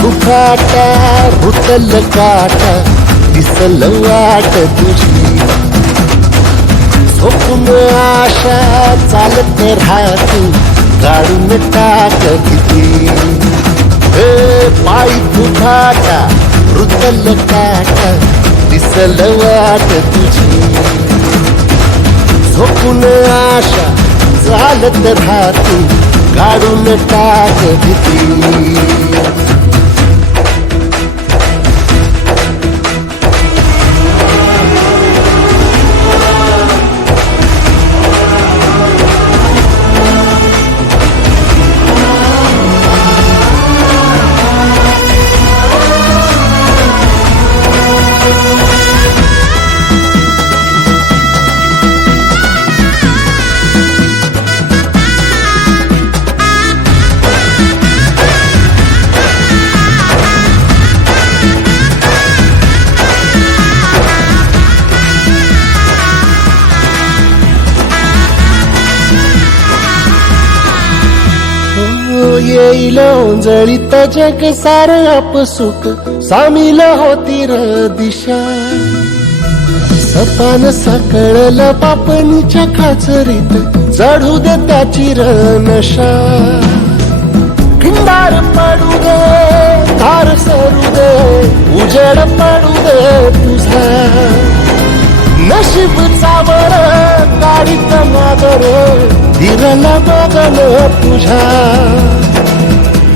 फुफाटा भुतल काटा दिसल वाट तुझी. झोपून आशा चालत राहतू काढून टाक किती. हे पाय फुफाटा रुतल काटा दिसल वाट तुझी. झोपून आशा चालत राहतू काढून टाक किती. येईल ओंजळीत जग सार आपसुक सामील होती र दिशा. सपान साकळल पापणीच्या खाचरीत चढू दे त्याची र नशा. खिंडार पडू दे धार सरू दे उजेड पडू दे तुझा. नशीब चावळ गाडीत मागर हिरला मागल तुझ्या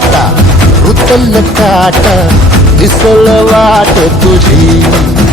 फुफाटा रुतल काटा दिसल वाट तुझी.